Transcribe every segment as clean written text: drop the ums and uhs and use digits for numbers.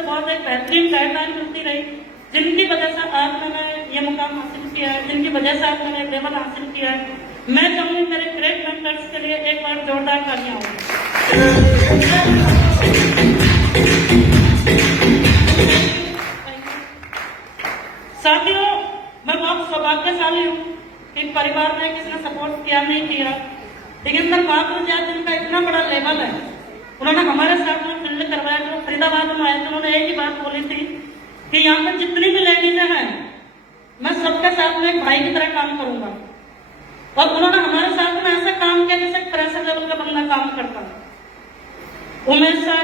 से बहुत एक बेहतरीन गाइडलाइन मिलती रही, जिनकी वजह से आज मैंने ये मुकाम हासिल किया है, जिनकी वजह से आज मैंने लेवल हासिल किया है। मैं चाहूंगी मेरे ग्रेट मेंटर्स के लिए एक बार जोरदार तालियां हों। साथियों, मैं बहुत सौभाग्यशाली हूँ कि परिवार में किसी ने सपोर्ट किया नहीं किया, लेकिन मैं महापुरुष जिनका इतना बड़ा लेवल है, उन्होंने हमारे साथ में फील्ड करवाया। जो फरीदाबाद में आए थे, उन्होंने एक ही बात बोली थी कि यहाँ पर जितनी भी लेडीजें हैं, मैं सबके साथ में एक भाई की तरह काम करूंगा। और उन्होंने हमारे साथ में ऐसा काम किया जैसे प्रेशर लेवल का बंदा काम करता है। उमेश सर,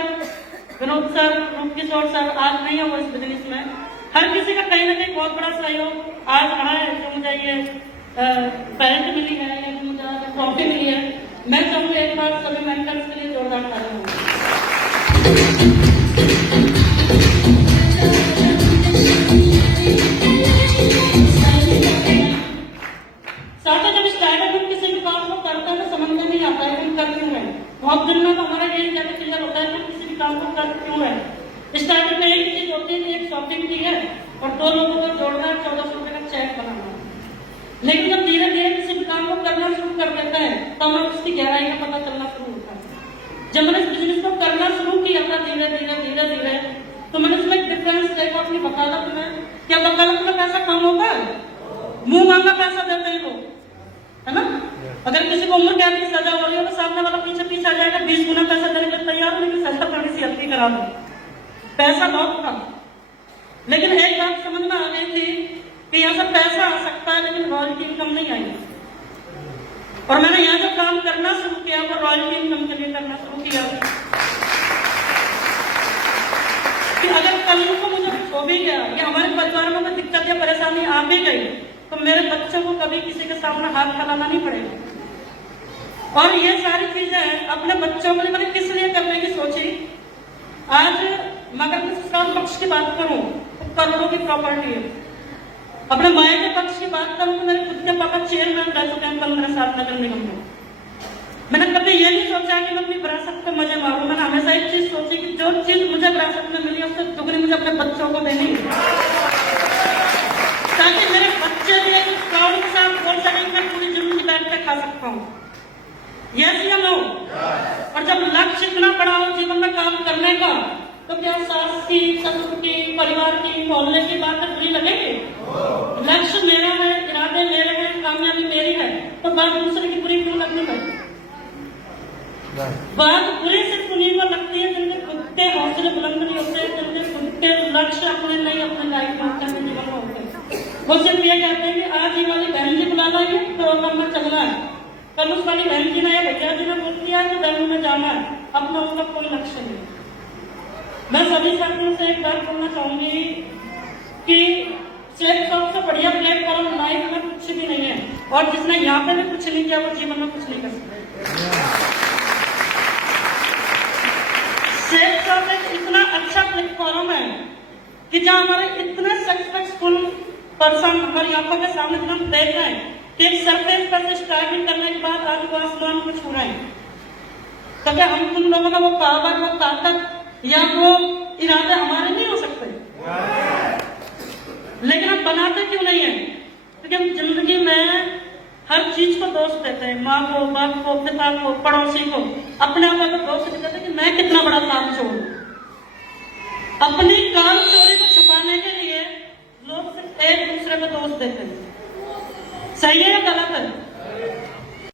विनोद सर, रूप किशोर सर आज नहीं है वो इस बिजनेस में, हर किसी का कहीं ना कहीं बहुत बड़ा सहयोग आज रहा है। जो मुझे ये बेल्ट मिली है या मुझे ट्रॉफी मिली है, मैं चाहूंगी एक बार सभी मेंटर्स के लिए जोरदार तालियां हों। साथ जब स्टार्टअप में किसी भी काम को करता है तो समझ में नहीं आता है हम कर क्यों रहे हैं। बहुत दिन में तो हमारा यही ज्यादा क्लियर होता है कि किसी भी काम को कर क्यों रहे हैं। स्टार्टअप में एक चीज होती है कि एक शॉपिंग की है और 2 लोगों को जोड़ना 1400 रुपए का चेक बनाना। लेकिन जब धीरे धीरे किसी भी काम को करना शुरू कर देता है तो हमें उसकी गहराई का पता चलना शुरू होता है। जब मैंने इस बिजनेस को करना शुरू किया था धीरे धीरे तो मैंने उसमें एक डिफरेंस देखा अपनी वकालत में। क्या वकालत में पैसा कम होता है? मुंह मांगा पैसा देते हैं लोग, है ना। अगर किसी को उम्र कैद की सजा हो रही है तो सामने वाला पीछे आ जाएगा, 20 गुना पैसा देने के लिए तैयार हो, लेकिन सजा थोड़ी सी हल्की करा दो, पैसा बहुत कम। लेकिन एक बात समझ में आ गई थी कि यहाँ से पैसा आ सकता है लेकिन रॉयल्टी इनकम नहीं आई। और मैंने यहाँ जो काम करना शुरू किया वो रॉयल्टी इनकम के लिए करना शुरू किया कि अगर कल को मुझे कुछ हो भी गया या हमारे परिवार में कोई दिक्कत या परेशानी आ भी गई तो मेरे बच्चों को कभी किसी के सामने हाथ फैलाना नहीं पड़ेगा। और ये सारी चीजें अपने बच्चों के लिए मैंने किस लिए करने की सोची। आज मगर किसान पक्ष की बात करूं तो करोड़ों की प्रॉपर्टी है। अपने माया के पक्ष की बात करूं तो मेरे खुद के पापा चेयरमैन रह चुके हैं 15 साल नगर निगम में। मैंने कभी ये नहीं सोचा कि मैं अपनी विरासत पे मजे मारूं। मैंने हमेशा एक चीज सोची कि जो चीज मुझे विरासत में मिली उससे दुगनी मुझे अपने बच्चों को देनी है, ताकि मेरे बच्चे भी एक प्राउड के साथ बोल सकें कि मैं पूरी जिंदगी बैठ के खा सकता हूँ। यस या नो? और जब लक्ष्य इतना बड़ा हो जीवन में काम करने का तो क्या सास की, ससुर की, परिवार की, मोहल्ले की बातें बुरी लगेगी? लक्ष्य मेरा है, इरादे मेरे हैं, कामयाबी मेरी है, तो बात दूसरे की बुरी क्यों लगने लगी? बात बुरी सिर्फ उन्हीं को लगती है जिनके खुद के हौसले बुलंद नहीं होते, जिनके खुद के लक्ष्य अपने नहीं अपने लाइफ में होते हैं, जीवन में होते हैं। वो सिर्फ ये कहते हैं कि आज ये वाली बहन जी बुला लाइए प्रोग्राम में चलना है, कल उस वाली बहन जी ने भैया जी ने बोल दिया कि दिल्ली में जाना है, अपना उसका कोई लक्ष्य नहीं। मैं सभी साथियों से एक बात बोलना चाहूंगी कि सबसे बढ़िया प्लेटफॉर्म लाइफ में कुछ भी नहीं है, और जिसने यहाँ पे भी कुछ नहीं किया वो जीवन में कुछ नहीं कर सकता। इतना अच्छा प्लेटफॉर्म है कि जहाँ हमारे इतने सक्सेसफुल पर्सन हमारी आंखों के सामने हम देख रहे हैं कि एक सरफेस पर से स्टार्टिंग करने के बाद आज वो आसमान को छू रहे हैं। तो क्या हम तुम लोगों का वो पावर, वो ताकत या वो इरादे हमारे नहीं हो सकते? लेकिन हम बनाते क्यों नहीं है? क्योंकि हम जिंदगी में हर चीज को दोष देते हैं, माँ को, बाप को, पिता को, पड़ोसी को, अपने आप को दोष देते हैं कि मैं कितना बड़ा काम चोर। अपनी काम चोरी को छुपाने के लिए लोग सिर्फ एक दूसरे को दोष देते हैं। सही है या गलत है?